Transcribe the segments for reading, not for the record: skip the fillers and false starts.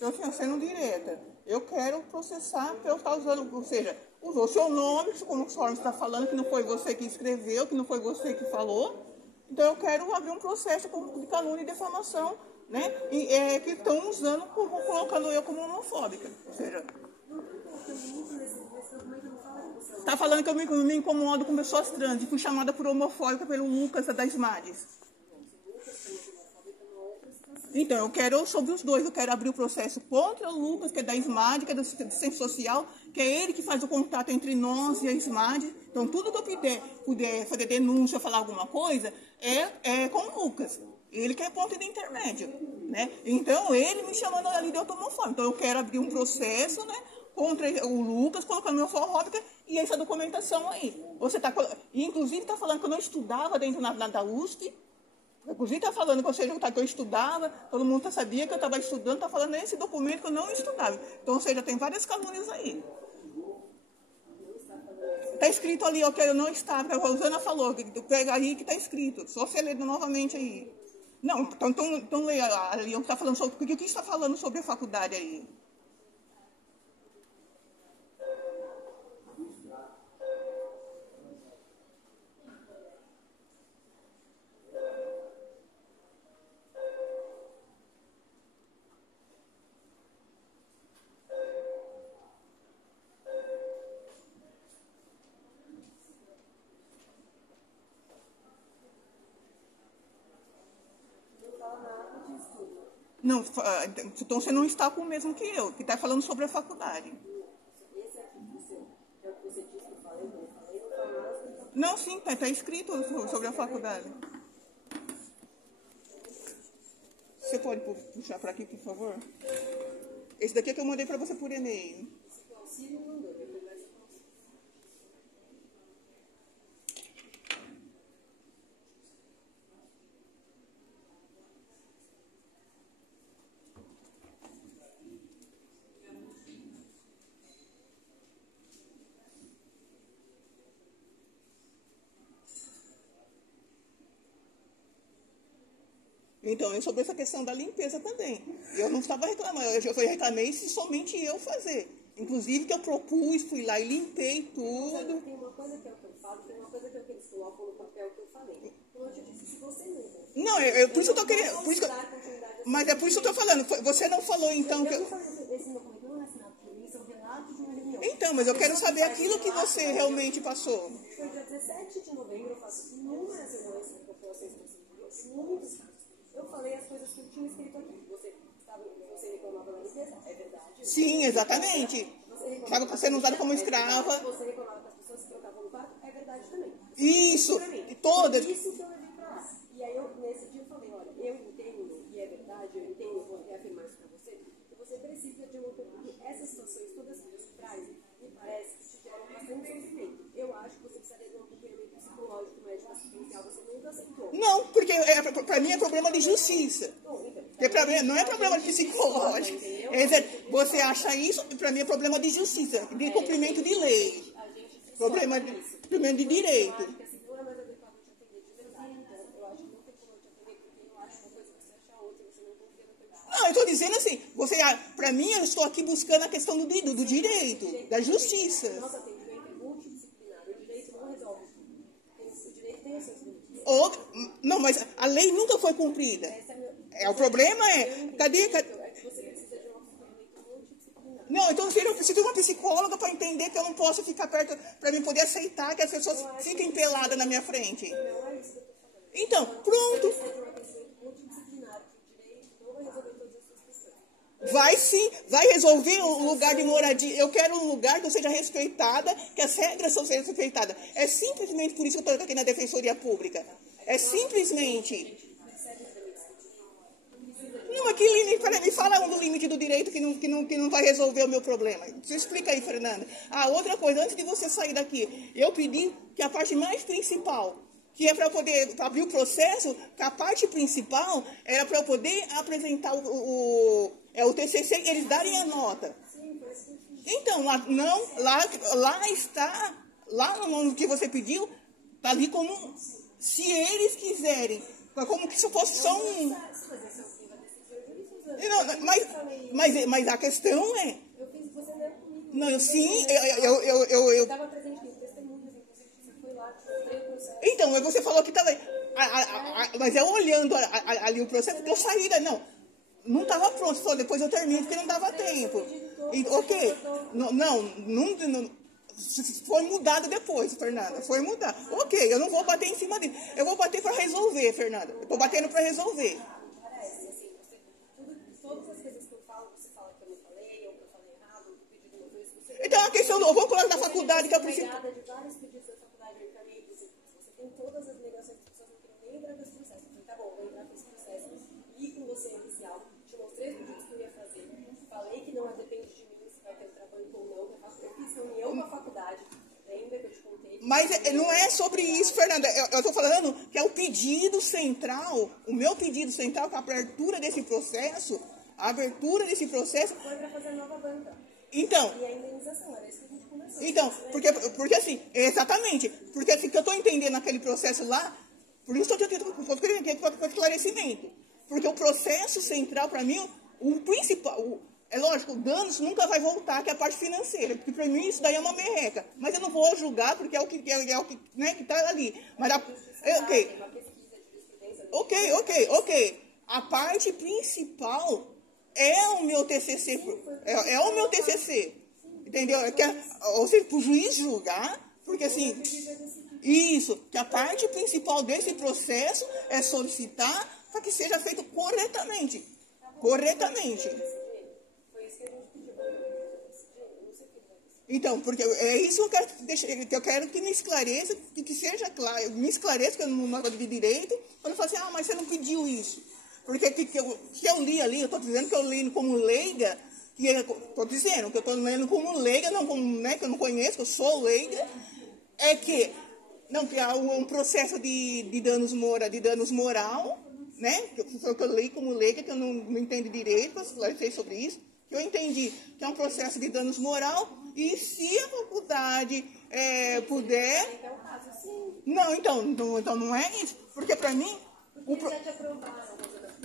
Eu sendo direta, eu quero processar pelo estar usando, ou seja, usou seu nome, como o senhor está falando, que não foi você que escreveu, que não foi você que falou. Então eu quero abrir um processo de calúnia e defamação, né? Que estão usando, colocando eu como homofóbica. Ou seja, está falando que eu me incomodo com pessoas trans e fui chamada por homofóbica pelo Lucas da SMADES. Então, eu quero, sobre os dois, eu quero abrir o processo contra o Lucas, que é da SMAD, que é do Centro Social, que é ele que faz o contato entre nós e a SMAD. Então, tudo que eu puder fazer denúncia, falar alguma coisa, é com o Lucas. Ele que é ponto de intermédio, né? Então, ele me chamando ali de automofóbico. Então, eu quero abrir um processo, né, contra o Lucas, colocando meu homofóbica e essa documentação aí. Inclusive, está falando que eu não estudava dentro da USP. Inclusive está falando que que eu estudava, todo mundo sabia que eu estava estudando, está falando nesse documento que eu não estudava. Então, ou seja, tem várias calúnias aí. Está escrito ali, ok, eu não estava, a Rosana falou, pega aí que está escrito, só você ler novamente aí. Não, então leia ali, está falando sobre, o que está falando sobre a faculdade aí? Não, então você não está com o mesmo que eu, que está falando sobre a faculdade. Esse aqui, é o que você disse que eu falei, não falei nada. Não, sim, está escrito sobre a faculdade. Você pode puxar para aqui, por favor? Esse daqui é que eu mandei para você por e-mail. Então, é sobre essa questão da limpeza também. Eu não estava reclamando, eu reclamei se somente eu fazer. Inclusive que eu propus, fui lá e limpei tudo. Tem uma coisa que é o que eu falo, tem uma coisa que é o que eles colocam no papel que eu falei. Como eu te disse, se você não... Não, por isso que eu tô querendo... Mas é por isso que eu tô falando. Você não falou então que... Eu não falei, esse documento não é assinado por mim, são relatos de uma reunião. Então, mas eu quero saber aquilo que você realmente passou. Foi dia 17 de novembro, eu faço inúmeras reuniões com vocês, muitos casos. Eu falei as coisas que eu tinha escrito aqui. Você reclamava da limpeza? É verdade. Sim, exatamente. Estava sendo usada como escrava. Você reclamava que as pessoas se trocavam no quarto? É verdade também. Isso, e todas. Isso que eu levei pra lá. E aí, nesse dia, eu falei, olha, eu entendo, e é verdade, eu entendo, eu vou reafirmar isso pra você, que você precisa de uma... Porque essas situações todas que você traz, me parece que te geram bastante sofrimento. Eu acho que você precisaria de um acompanhamento psicológico, médico, assistencial, você nunca aceitou. Não, porque para mim é problema de justiça. Porque para mim não é problema psicológico. Você acha isso, para mim é problema de justiça, de cumprimento de lei. Problema de direito. Eu acho que assim, não é mais adequado te atender de verdade. Então, eu acho que não tem como eu te atender, porque eu acho uma coisa que você acha outra, você não confia no que eu te falo. Não, eu estou dizendo assim, para mim eu estou aqui buscando a questão do direito, da justiça. Nosso atendimento é multidisciplinar, o direito não resolve tudo. O direito tem os seus limites. Não, mas a lei nunca foi cumprida. O problema é, cadê? É que você precisa de um acompanhamento multidisciplinar. Não, então eu preciso de uma psicóloga para entender que eu não posso ficar perto, para mim poder aceitar que as pessoas fiquem peladas na minha frente. Não é isso que eu estou falando. Então, pronto. Você precisa de um atendimento multidisciplinar, que o direito não vai resolver todas as suas questões. Vai sim, vai resolver o lugar de moradia. Eu quero um lugar que eu seja respeitada, que as regras sejam respeitadas. É simplesmente por isso que eu estou aqui na Defensoria Pública. É simplesmente. Não, aqui me fala do limite do direito que não vai resolver o meu problema. Você explica aí, Fernanda. Outra coisa, antes de você sair daqui, eu pedi que a parte mais principal, que é para eu poder abrir o processo, que a parte principal era para eu poder apresentar o TCC e eles darem a nota. Então, lá está, lá no que você pediu, está ali como se eles quiserem, como que se fosse só um... Não, mas a questão é... Eu fiz você ler comigo. Não, eu sim, Eu estava presente em testemunhas, inclusive, você foi lá, mostrei o processo. Então, você falou que estava... Mas eu olhando ali o processo, eu saí, não estava pronto, só depois eu termino, porque não dava tempo. Ok, não, foi mudado depois, Fernanda, foi mudado. Ok, eu não vou bater em cima dele, eu vou bater para resolver, Fernanda, eu estou batendo para resolver. Parece, assim, todas as coisas que eu falo, você fala que eu não falei, ou que eu falei errado, ou que eu pedi de uma coisa, você... Então, a questão do... Vamos colocar da faculdade, que eu preciso... de vários pedidos da faculdade, eu encaminhei para você tem todas as negações que as pessoas não queriam nem entrar nesse processo. Eu falei, tá bom, vou entrar nesse processo, e com você inicial, te mostrei os pedidos que eu ia fazer, falei que não depende de mim se vai ter um trabalho ou não, eu fiz reunião com a faculdade, lembra que eu te contei? Mas não é sobre isso, Fernanda. Eu estou falando que é o pedido central, o meu pedido central, que a abertura desse processo, Foi para fazer nova banca. Então, E a indenização, era isso que a gente conversou. então, porque assim, exatamente, porque assim que eu estou entendendo naquele processo lá, por isso que eu estou querendo com esclarecimento. Porque o processo central, para mim, o principal, é lógico, danos nunca vai voltar, que é a parte financeira, porque para mim isso daí é uma merreca. Mas eu não vou julgar, porque é o que está ali. Mas ok. A parte principal é o meu TCC, é o meu TCC, entendeu? Ou seja, para o juiz julgar, porque assim, isso, que a parte principal desse processo é solicitar para que seja feito corretamente. Então, porque é isso que eu quero que me esclareça, que seja claro, me esclareça, que eu não gosto de direito, quando eu falo assim, mas você não pediu isso. Porque que eu li ali, eu estou dizendo que eu li como leiga, estou dizendo que eu estou lendo como leiga, não como, que eu não conheço, que eu sou leiga, é que há um processo de danos moral, que eu li como leiga, que eu não entendo direito, para esclarecer sobre isso, que eu entendi que é um processo de danos moral, e se a faculdade puder... Não, então não é isso, porque para mim... Porque já te aprovaram.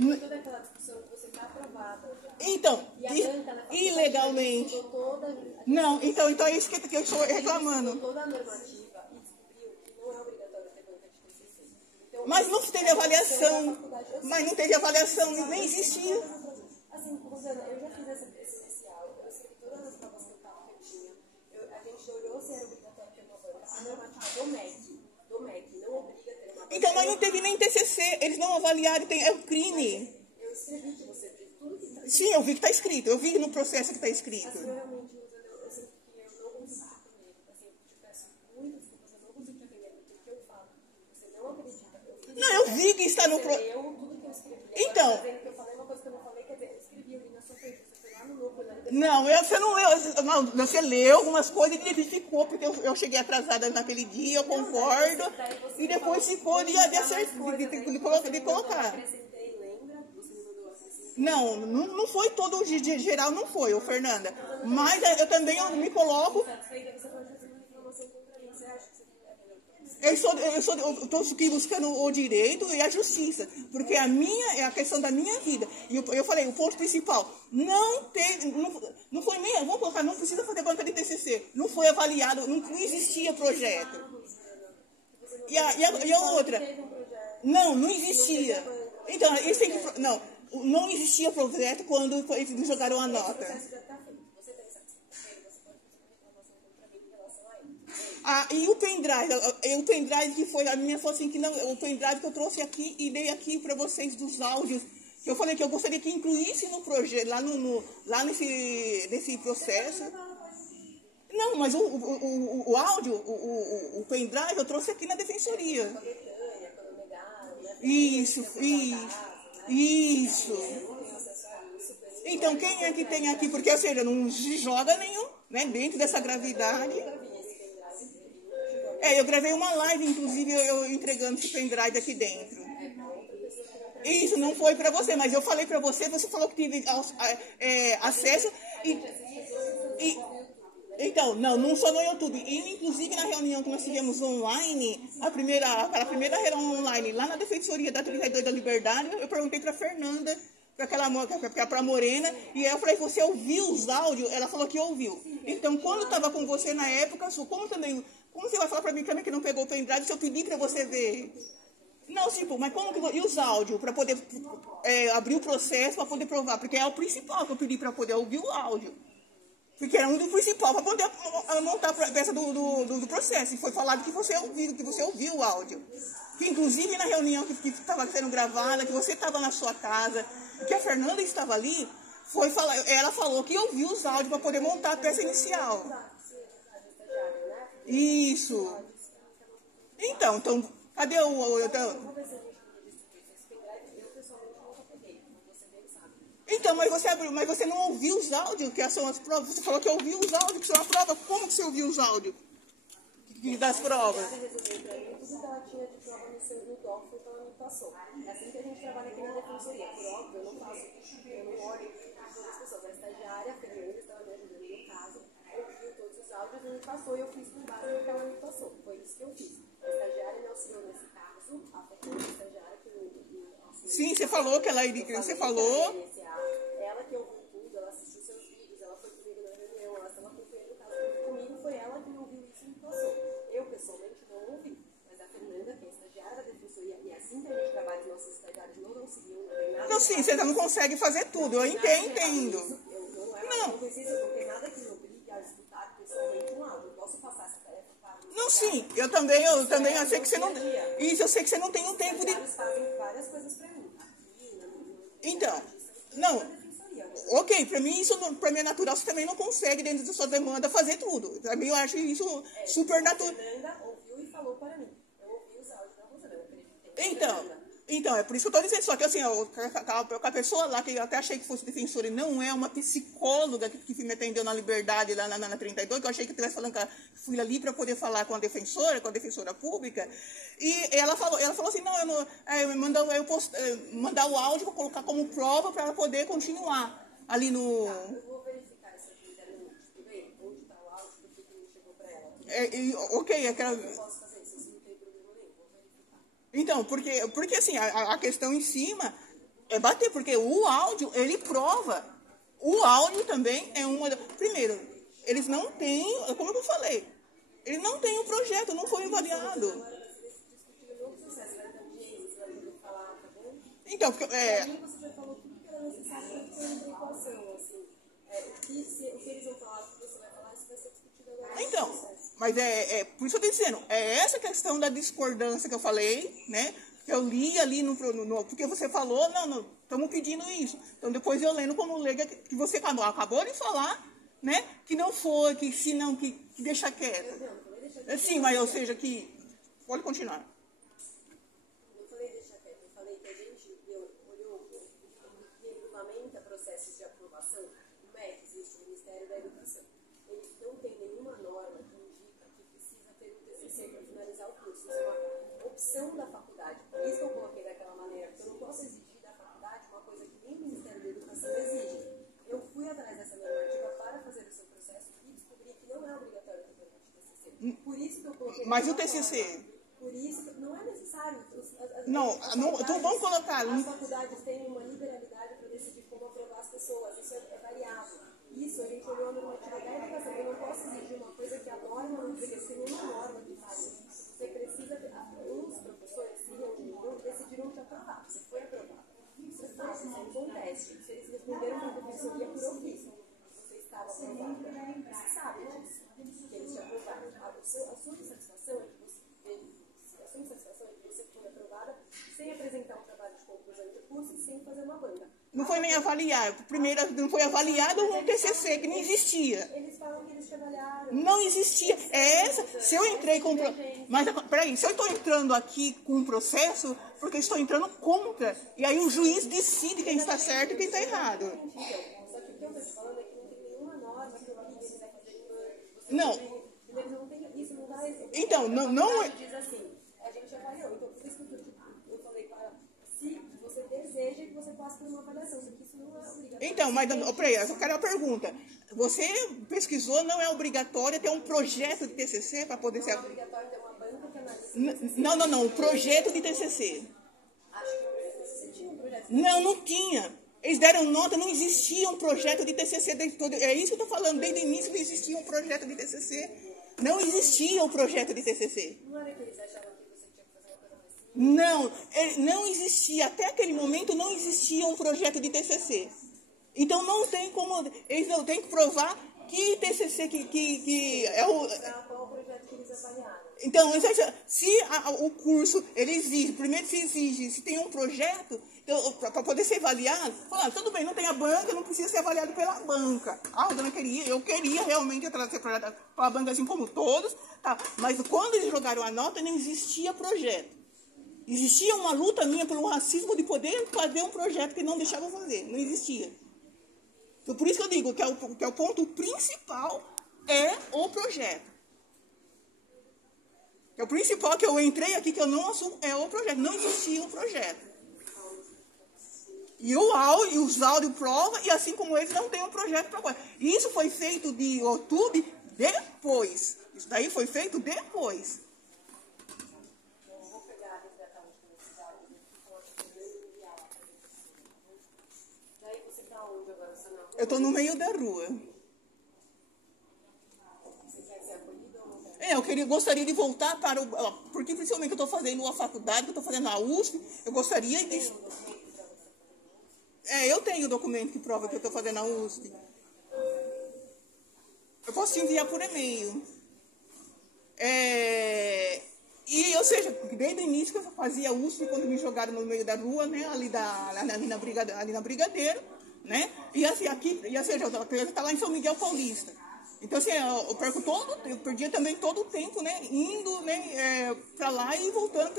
toda aquela discussão que você está aprovada. Então, E a Bianca, na faculdade, ilegalmente. estudou toda, Não, então é isso que eu estou reclamando. estudou toda a normativa e descobriu que não é obrigatório ter banca de TCC. Então, Mas não teve avaliação. Mas não teve avaliação, nem existia. assim, Rosana, eu já fiz esse inicial, eu escrevi todas as provas que eu tinha. A gente olhou se era obrigatório ter uma banca. A normativa do MEC, não obriga a ter uma banca. Então, mas não teve nem TCC, eles não avaliaram, é um crime. Eu escrevi que você fez tudo que está. Sim, eu vi que está escrito, eu vi no processo que está escrito. Assim, eu realmente, eu sinto que eu não consigo te atender. Assim, eu te peço muitas desculpas, eu não consigo te atender, porque o que eu falo, você não acredita. Não, eu vi que está no processo. Você leu tudo que eu escrevi. Então. Agora, dizendo que eu falei uma coisa que eu não falei, quer dizer, eu escrevi, eu li na sua frente, você foi lá no núcleo, Não, você não leu. Não, você leu algumas coisas e identificou, porque eu cheguei atrasada naquele dia, eu concordo. E depois ficou de colocar. acrescentei, lembra? Você me mandou acrescentar. Não foi todo o geral, não foi, ô Fernanda. Mas eu também me coloco. Satisfeita, você pode fazer uma reclamação contra mim. Você acha que você é melhor? Eu estou aqui buscando o direito e a justiça, porque é a questão da minha vida. E eu falei, o ponto principal, não foi nem, vamos colocar, não precisa fazer banca de TCC, não foi avaliado, não existia projeto. E a outra, não existia. Então, isso tem que, não existia projeto quando eles jogaram a nota. E o pendrive que foi a minha, falou assim que não, o pendrive que eu trouxe aqui e dei aqui para vocês dos áudios, que eu falei que eu gostaria que incluísse no projeto, lá nesse processo. Não, mas o áudio, o pendrive eu trouxe aqui na defensoria. Isso. Então quem é que tem aqui? Porque, ou seja, não se joga nenhum, né, dentro dessa gravidade. Eu gravei uma live, inclusive, eu entregando esse pendrive aqui dentro. Isso não foi para você, mas eu falei para você, você falou que teve acesso então, não só no YouTube. E, inclusive, na reunião que nós tivemos online, aquela primeira reunião online, lá na Defensoria da 32 da Liberdade, eu perguntei para a Fernanda, para a Morena, e eu falei, você ouviu os áudios? Ela falou que ouviu. Então, quando eu estava com você na época, como você vai falar para mim também que não pegou o pendrive se eu pedir para você ver? Não, tipo, mas como que... E os áudios, para poder abrir o processo, para poder provar? Porque é o principal que eu pedi para poder ouvir o áudio. Porque era um do principal para poder montar a peça do processo. E foi falado que você ouviu o áudio. Que, inclusive, na reunião que estava sendo gravada, que você estava na sua casa, que a Fernanda estava ali, ela falou que ouviu os áudios para poder montar a peça inicial. Isso. Então, cadê Então, mas você não ouviu os áudios, que são as provas. Você falou que ouviu os áudios, que são a prova. Como que você ouviu os áudios das provas? Tudo que ela tinha de prova no DOC foi que ela me passou. É assim que a gente trabalha aqui na defensoria. Por óbvio, eu não olho todas as pessoas. A estagiária, a Fernanda, estava me ajudando no caso, ouviu todos os áudios e me passou, e eu fiz com base no que ela me passou. Foi isso que eu fiz. A estagiária me auxiliou nesse caso, a Fernanda, a estagiária que me auxiliou. Sim, você falou que ela iria. Você falou. Ela que ouviu tudo, ela assistiu seus vídeos, ela foi comigo na reunião, ela estava acompanhando o caso comigo, foi ela que me ouviu isso e me passou. Eu, pessoalmente, não ouvi, mas a Fernanda, que é estagiária da defensoria, e assim que a gente trabalha, os nossos estagiários não conseguiam, não tem nada. Não, sim, você não consegue fazer tudo, eu entendo. Não precisa, não tem nada que me obrigue a escutar pessoalmente um áudio. Eu posso passar essa tarefa para você. Não, sim, eu também, eu sei que você não. Isso, eu sei que você não tem o tempo de. Eles fazem várias coisas para mim. Então, não. Ok, para mim é natural, você também não consegue, dentro da sua demanda, fazer tudo. Para mim, eu acho isso super natural. A Fernanda ouviu e falou para mim. Eu ouvi os áudios da Rosana, eu acreditei. Então, é por isso que eu estou dizendo, só que assim, a pessoa lá, que eu até achei que fosse defensora e não é uma psicóloga que me atendeu na Liberdade, lá na 32, que eu achei que eu estivesse falando que eu fui ali para poder falar com a defensora pública, e ela falou assim, mandar o áudio para colocar como prova para ela poder continuar ali no... Eu vou verificar essa vida, tudo bem? Onde está o áudio, do que chegou para ela. Ok, aquela... Eu posso fazer isso, não tem problema nenhum, vou verificar. Então, porque assim, a questão em cima, É bater, porque o áudio, ele prova. O áudio também é uma... Primeiro, eles não têm, como eu falei, eles não têm um projeto, não foi avaliado. Então, porque... Você já falou tudo que era necessário para ter uma equação, assim. O que eles vão falar, o que você vai falar, isso vai ser discutido agora. Então, mas por isso que eu estou dizendo, é essa questão da discordância que eu falei, né? Que eu li ali porque você falou, não, estamos pedindo isso. Então depois eu lendo como leiga que você acabou de falar, né? Que não foi, que se não, que deixa quieto. Sim, mas ou seja, que... Pode continuar. Eu falei deixa quieto, eu falei que a gente olhou e regulamenta processos de aprovação. O MEC existe, o Ministério da Educação. Ele não tem nenhuma norma que indica que precisa ter um TCC para finalizar o curso. Isso é uma opção da faculdade. Por isso que eu coloquei daquela maneira, porque eu não posso exigir da faculdade uma coisa que nem o Ministério da Educação exige. Eu fui atrás dessa normativa para fazer o seu processo e descobri que não é obrigatório ter TCC. Por isso que eu coloquei... Mas o TCC... Por isso que não é necessário. Não, então vamos colocar... As faculdades têm uma liberalidade para decidir como aprovar as pessoas. Isso é variável. Isso a gente olhou a normativa da educação. Eu não posso exigir uma coisa que a norma não precisa ser nenhuma norma que faz. Você precisa ter... Uns professores se reuniram e decidiram te aprovar. Você foi aprovado. Isso é fácil, isso acontece. Isso eles responderam para a professoria por ofício. Você estava aprovado. Você sabe disso, que eles te aprovaram. A sua insatisfação é que você foi aprovada sem apresentar um trabalho de conclusão de curso e sem fazer uma banca. Não foi nem avaliado. Primeiro, não foi avaliado um TCC, que não existia. Eles falam que eles te avaliaram. Não existia. Se eu entrei com... Mas, peraí, se eu estou entrando aqui com um processo, porque estou entrando contra. E aí o juiz decide quem está certo e quem está errado. Só que o que eu estou te falando é que não tem nenhuma norma que obrigue eles a fazer banca. Não. Eles não têm... Isso não vai... Então, não é... Diz assim, a gente avaliou. Então, por isso que eu falei para... Se você deseja que você passe por uma avaliação, porque isso não é obrigatório. Então, mas, peraí, eu quero uma pergunta. Você pesquisou, não é obrigatório ter um projeto de TCC para poder ser... Não é obrigatório ter uma banca que analise... Não, o projeto de TCC. Acho que você tinha um projeto. Não tinha. Eles deram nota, não existia um projeto de TCC. É isso que eu estou falando, desde o início não existia um projeto de TCC. Não existia um projeto de TCC. Não era que eles achavam que você tinha que fazer uma coisa mais simples? Não existia. Até aquele momento não existia um projeto de TCC. Então não tem como... Eles não têm que provar que TCC que é o... Qual o projeto que eles avaliaram? Então, se o curso, ele exige, primeiro se exige, se tem um projeto, então, para poder ser avaliado, falar, tudo bem, não tem a banca, não precisa ser avaliado pela banca. Eu queria realmente ser pela banca assim como todos, tá? Mas quando eles jogaram a nota, não existia projeto. Existia uma luta minha pelo racismo de poder fazer um projeto que não deixava fazer, não existia. Então, por isso que eu digo que é o ponto principal é o projeto. O principal que eu entrei aqui, que eu não assumo, é o projeto. Não existia um projeto. E os áudios prova, e assim como eles não têm um projeto para agora. Isso foi feito de YouTube depois. Isso daí foi feito depois. Eu vou pegar resgatamente nesses áudios e enviar lá para gente. Daí você está onde agora? Você não? Eu estou no meio da rua. Você quer ser acolhido ou não quer? Eu gostaria de voltar para o... Porque principalmente eu estou fazendo a faculdade, que eu estou fazendo a USP, eu gostaria de... Eu tenho o documento que prova que eu estou fazendo a USP. Eu posso te enviar por e-mail. Ou seja, desde o início que eu fazia USP, quando me jogaram no meio da rua, né, ali na Brigadeiro, né? E assim, eu estava lá em São Miguel Paulista. Então, assim, eu perdia também todo o tempo, né, indo, né, para lá e voltando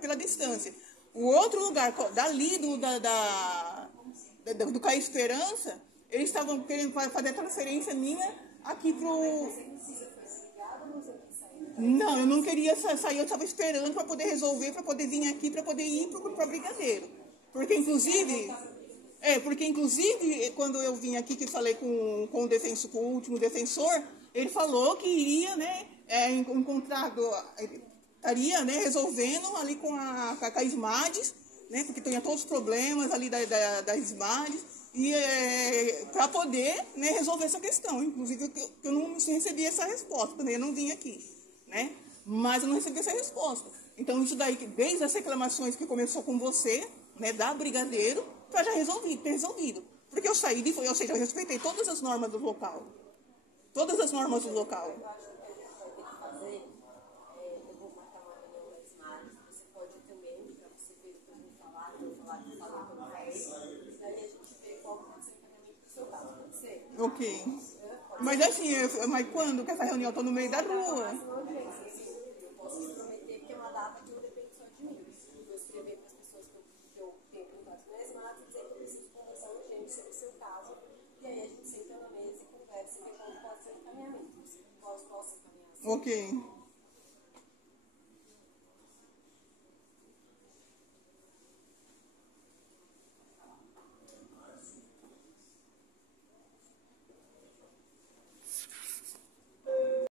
pela distância. O outro lugar, dali do Caio Esperança, eles estavam querendo fazer a transferência minha aqui pro... Não, eu não queria sair, eu estava esperando para poder resolver, para poder vir aqui, para poder ir para Brigadeiro. Porque, inclusive, quando eu vim aqui, que falei com o último defensor, ele falou que iria, né, estaria, né, resolvendo ali com a SMADES, né? Porque tinha todos os problemas ali das SMAD, e para poder, né, resolver essa questão. Inclusive, eu não recebi essa resposta, eu não vim aqui, né? Mas eu não recebi essa resposta. Então, isso daí, desde as reclamações que começou com você, né, da Brigadeiro, para já ter resolvido. Porque eu saí, ou seja, eu respeitei todas as normas do local. Todas as normas do local. Eu acho que o que a gente vai ter que fazer, eu vou marcar uma reunião das SMAD, você pode ir também, para você ver o que eu vou falar, que eu falar, que eu falei, e daí a gente vê qual pode ser o encaminhamento do seu caso, pode ser? Ok. Mas assim, mas quando que essa reunião? Eu estou no meio da rua. Eu posso te prometer que é uma data que não depende só de mim. Eu vou escrever para as pessoas que eu tenho contato com as SMAD e dizer que eu preciso conversar urgente sobre o seu caso, e aí a gente senta na mesa e conversa e vê qual pode ser o encaminhamento. Você possa encaminhar assim. Ok.